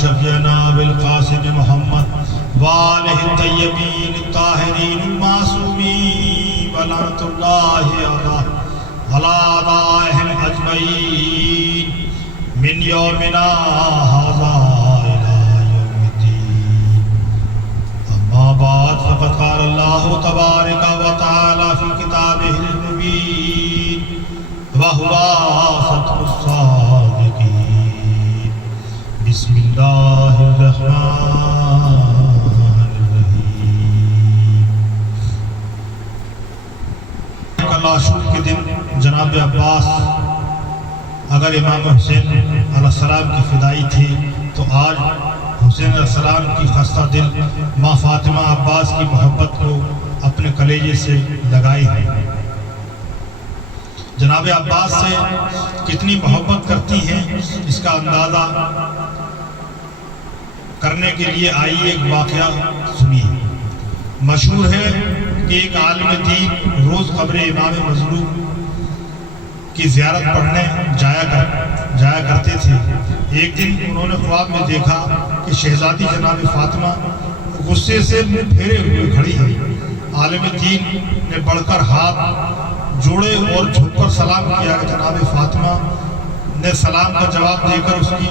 شفیعنا بالقاسم محمد وآلہ الطیبین الطاہرین المعصومین ولعنۃ اللہ علی اعدائہم اجمعین من یومنا ھذا الی یوم الدین. اما بعد فقد قال اللہ تبارک و تعالی فی کتابہ المبین وهو صدق الصادقین. بسم اللہ الرحمن الرحیم. عاشور کے دن جناب عباس اگر امام حسین علیہ السلام کی فدائی تھے تو آج حسین علیہ السلام کی خستہ دل ماں فاطمہ عباس کی محبت کو اپنے کلیجے سے لگائی ہے. جناب عباس سے کتنی محبت کرتی ہیں اس کا اندازہ کرنے کے لیے آئیے ایک واقعہ سنیے. مشہور ہے کہ ایک عالم دین روز قبر امام مظلوم کی زیارت پڑھنے جایا کرتے تھے. ایک دن انہوں نے خواب میں دیکھا کہ شہزادی جناب فاطمہ غصے سے منہ پھیرے ہوئے کھڑی ہے. عالم دین نے بڑھ کر ہاتھ جوڑے اور جھک کر سلام کیا کہ جناب فاطمہ نے سلام کا جواب دے کر اس کی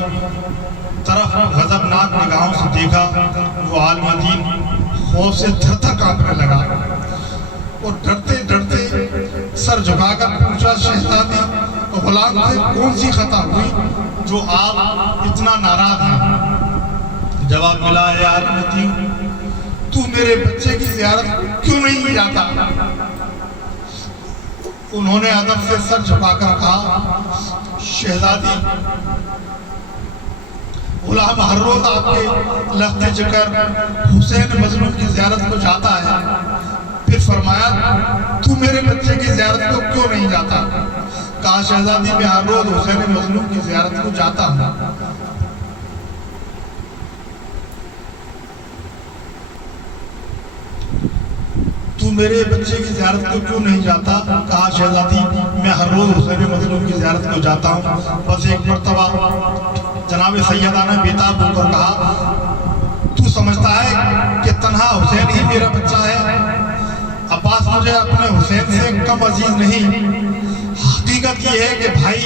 طرف غضبناک نگاہوں سے دیکھا. وہ عالم دین خوف سے تھر تھر کانپنے لگا اور ڈرتے ڈرتے سر جھکا کر پوچھا شہزادی غلام سے کون سی خطا ہوئی جو آپ اتنا ناراض ہیں؟ جواب ملا ہے عالم دین تو میرے بچے کی زیارت کیوں نہیں جاتا؟ انہوں نے ادب سے سر جھکا کر کہا شہزادی غلام ہر روز آپ کے لخت جگر حسین مظلوم کی زیارت کو جاتا ہے. پھر فرمایا تو میرے بچے کی زیارت کو کیوں نہیں جاتا؟ کہا شہزادی میں ہر روز حسین مظلوم کی زیارت کو جاتا ہوں. تو میرے بچے کی زیارت کو کیوں نہیں جاتا؟ کہا شہزادی میں ہر روز حسین مظلوم کی زیارت کو جاتا ہوں. بس ایک مرتبہ جناب سیدہ نے بیتاب ہو کر کہا تو سمجھتا ہے کہ تنہا حسین ہی میرا بچہ ہے؟ عباس مجھے اپنے حسین سے کم عزیز نہیں. حقیقت یہ ہے کہ بھائی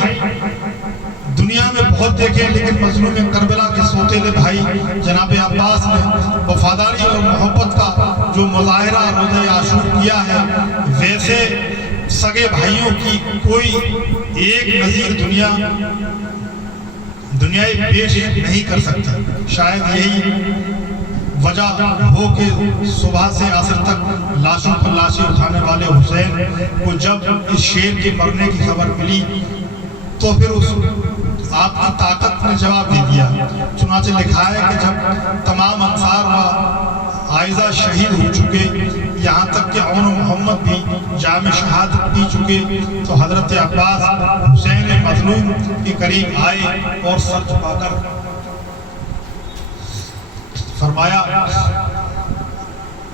دنیا میں بہت دیکھے لیکن مظلوم کربلا کے سوتیلے بھائی جناب عباس نے وفاداری اور محبت کا جو مظاہرہ روزہ عاشور کیا ہے ویسے سگے بھائیوں کی کوئی ایک نظیر دنیائی پیش نہیں کر سکتا. شاید یہی وجہ ہو کہ صبح سے عصر تک لاشوں پر لاشیں اٹھانے والے حسین کو جب اس شیر کے مرنے کی خبر ملی تو پھر آپ کی طاقت نے جواب دے دیا. چنانچہ لکھا ہے کہ جب تمام انصار و عائزہ شہید ہو چکے یہاں تک کہ عون محمد بھی جام شہادت پی چکے تو حضرت عباس حسین مظلوم کے قریب آئے اور سر جھکا کر فرمایا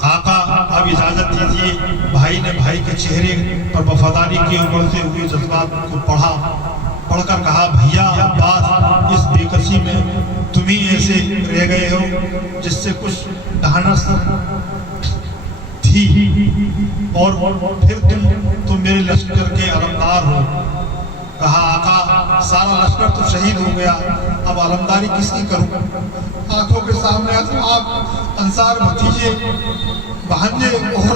آقا اب اجازت دیجیے. بھائی نے بھائی کے چہرے پر وفاداری کے ابھرتے ہوئے جذبات کو پڑھ کر کہا بھیا عباس اس بے کسی میں تم ہی ایسے رہ گئے ہو جس سے کچھ ڈھانس تھی اور پھر تم میرے لشکر کے علمدار ہو. کہا آقا سارا لشکر تو شہید ہو گیا اب علمداری کس کی کروں؟ آنکھوں کے سامنے آپ انصار بھتیجے بھانجے اور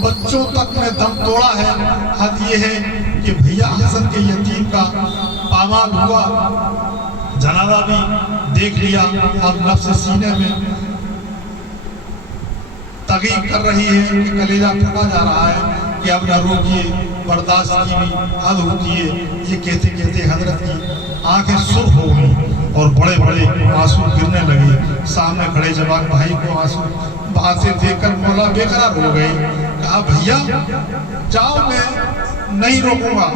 بچوں تک نے دم توڑا ہے. حد یہ ہے کہ بھیا حسن کے یتیم کا پامال ہوا جنازہ بھی دیکھ لیا. اب نفس سینے میں تغییر کر رہی ہے کہ کلیجہ پھٹا جا رہا ہے کہ اب نہ روکیے برداشت کی بھی حد ہوتی ہے. یہ کہتے کہتے حضرت کی آنکھیں سرخ ہو گئی اور بڑے بڑے آنسو گرنے لگے. سامنے کھڑے جوان بھائی کو آنسو بہت سے دیکھ کر مولا بے قرار ہو گئے. کہا بھیا جاؤ میں نہیں روکوں گا.